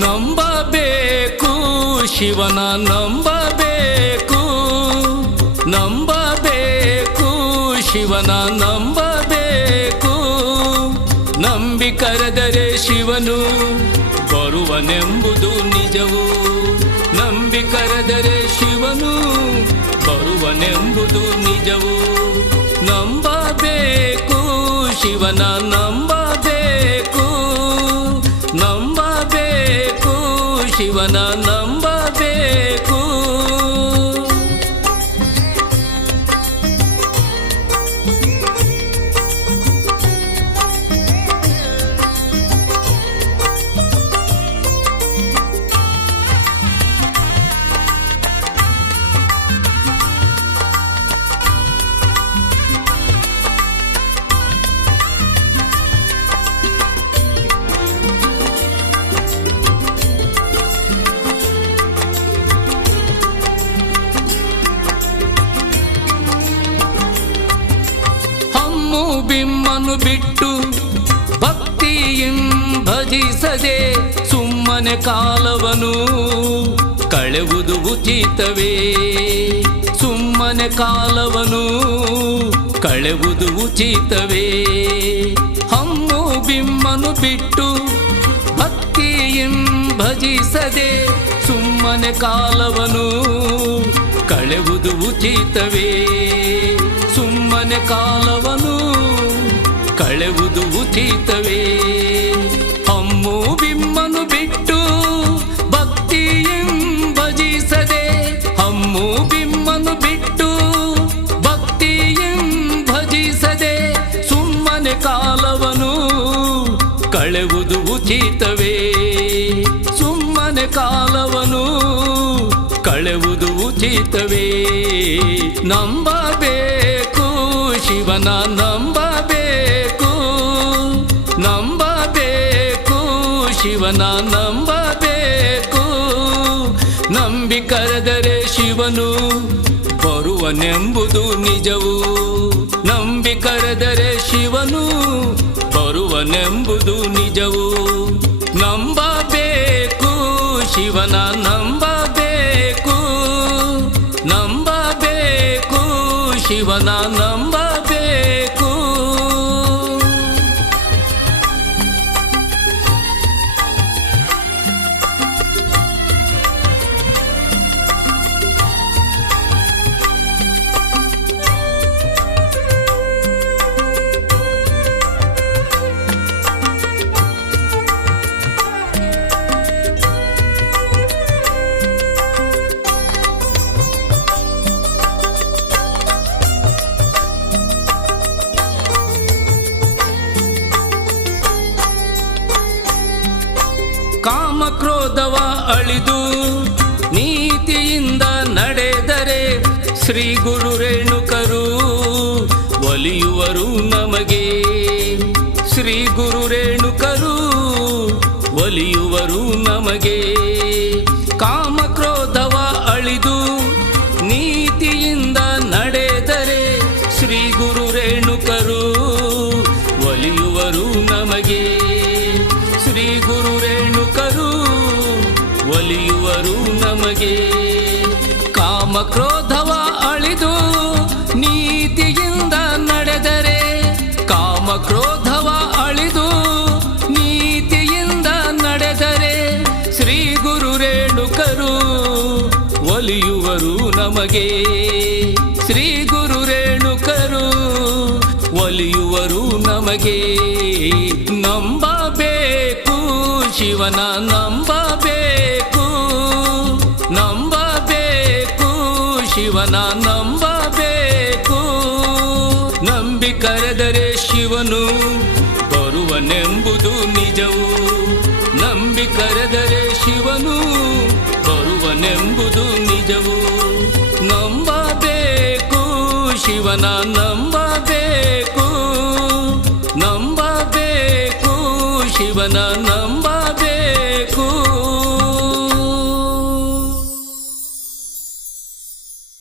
ನಂಬಬೇಕು ಶಿವನ ನಂಬಬೇಕು, ನಂಬಬೇಕು ಶಿವನ ನಂಬಬೇಕು. ನಂಬಿ ಕರೆದರೆ ಶಿವನು ಬರುವನೆಂಬುದು ನಿಜವು. ನಂಬಿ ಕರೆದರೆ ಶಿವನು ಬರುವನೆಂಬುದು ನಿಜವು. ನಂಬಬೇಕು ಶಿವನ ನಂಬಬೇಕು, ನಂಬಬೇಕು ಶಿವನ ನಂಬಬೇಕು. ಬಿಮ್ಮನು ಬಿಟ್ಟು ಭಕ್ತಿಯಿಂ ಭಜಿಸದೆ ಸುಮ್ಮನೆ ಕಾಲವನು ಕಳೆವುದು ಉಚಿತವೇ. ಸುಮ್ಮನೆ ಕಾಲವನು ಕಳೆವುದು ಉಚಿತವೇ. ಹಮ್ಮು ಬಿಮ್ಮನು ಬಿಟ್ಟು ಭಕ್ತಿಯಿಂ ಭಜಿಸದೆ ಸುಮ್ಮನೆ ಕಾಲವನು ಕಳೆವುದು ಉಚಿತವೇ. ಸುಮ್ಮನೆ ಕಾಲವನು ಕಳೆವುದು ಉಚಿತವೇ. ಹಮ್ಮು ಬಿಮ್ಮನು ಬಿಟ್ಟು ಭಕ್ತಿಯಿಂ ಭಜಿಸದೆ, ಹಮ್ಮು ಬಿಮ್ಮನು ಬಿಟ್ಟು ಭಕ್ತಿಯಿಂ ಭಜಿಸದೆ ಸುಮ್ಮನೆ ಕಾಲವನು ಕಳೆವುದು ಉಚಿತವೇ. ಸುಮ್ಮನೆ ಕಾಲವನು ಕಳೆವುದು ಉಚಿತವೇ. ನಂಬಬೇಕು ಶಿವನ ನಂಬಬೇಕು, ನಂಬಬೇಕು ಶಿವನ ನಂಬಬೇಕು. ನಂಬಿ ಕರೆದರೆ ಶಿವನು ಬರುವನೆಂಬುದು ನಿಜವು. ನಂಬಿ ಕರೆದರೆ ಶಿವನು ಬರುವನೆಂಬುದು ನಿಜವು. ನಂಬಬೇಕು ಶಿವನ ನಂಬಬೇಕು, ನಂಬಬೇಕು ಶಿವನ ನಂಬಬೇಕು. ಕಾಮಕ್ರೋಧವ ಅಳಿದು ನೀತಿಯಿಂದ ನಡೆದರೆ ಶ್ರೀ ಗುರು ರೇಣುಕರು ಒಲಿಯುವರು ನಮಗೆ. ಶ್ರೀ ಗುರು ರೇಣುಕರು ಒಲಿಯುವರು ನಮಗೆ. ಕಾಮಕ್ರೋಧವ ಅಳಿದು ನೀತಿಯಿಂದ ನಡೆದರೆ ಶ್ರೀ ಗುರು ರೇಣುಕರು ಒಲಿಯುವರು ನಮಗೆ. ಶ್ರೀ ಗುರು ರೇಣುಕರು ಒಲಿಯುವರು ನಮಗೆ. ಕಾಮಕ್ರೋಧವ ಅಳಿದು ನೀತಿಯಿಂದ ನಡೆದರೆ, ಕಾಮಕ್ರೋಧವ ಅಳಿದು ನೀತಿಯಿಂದ ನಡೆದರೆ ಶ್ರೀ ಗುರು ರೇಣುಕರು ಒಲಿಯುವರು ನಮಗೆ. ಶ್ರೀ ಗುರು ರೇಣುಕರು ಒಲಿಯುವರು ನಮಗೆ. ನಂಬಬೇಕು ಶಿವನ ನಂಬಬೇಕು, ನಂಬಬೇಕು ಶಿವನ ನಂಬಬೇಕು. ನಂಬಿ ಕರೆದರೆ ಶಿವನು ಬರುವನೆಂಬುದು ನಿಜವು. ನಂಬಿ ಕರೆದರೆ ಶಿವನು ಬರುವನೆಂಬುದು ನಿಜವು. ನಂಬಬೇಕು, ಶಿವನ ನಂಬಬೇಕು, ನಂಬಬೇಕು, ಶಿವನ ನಂಬ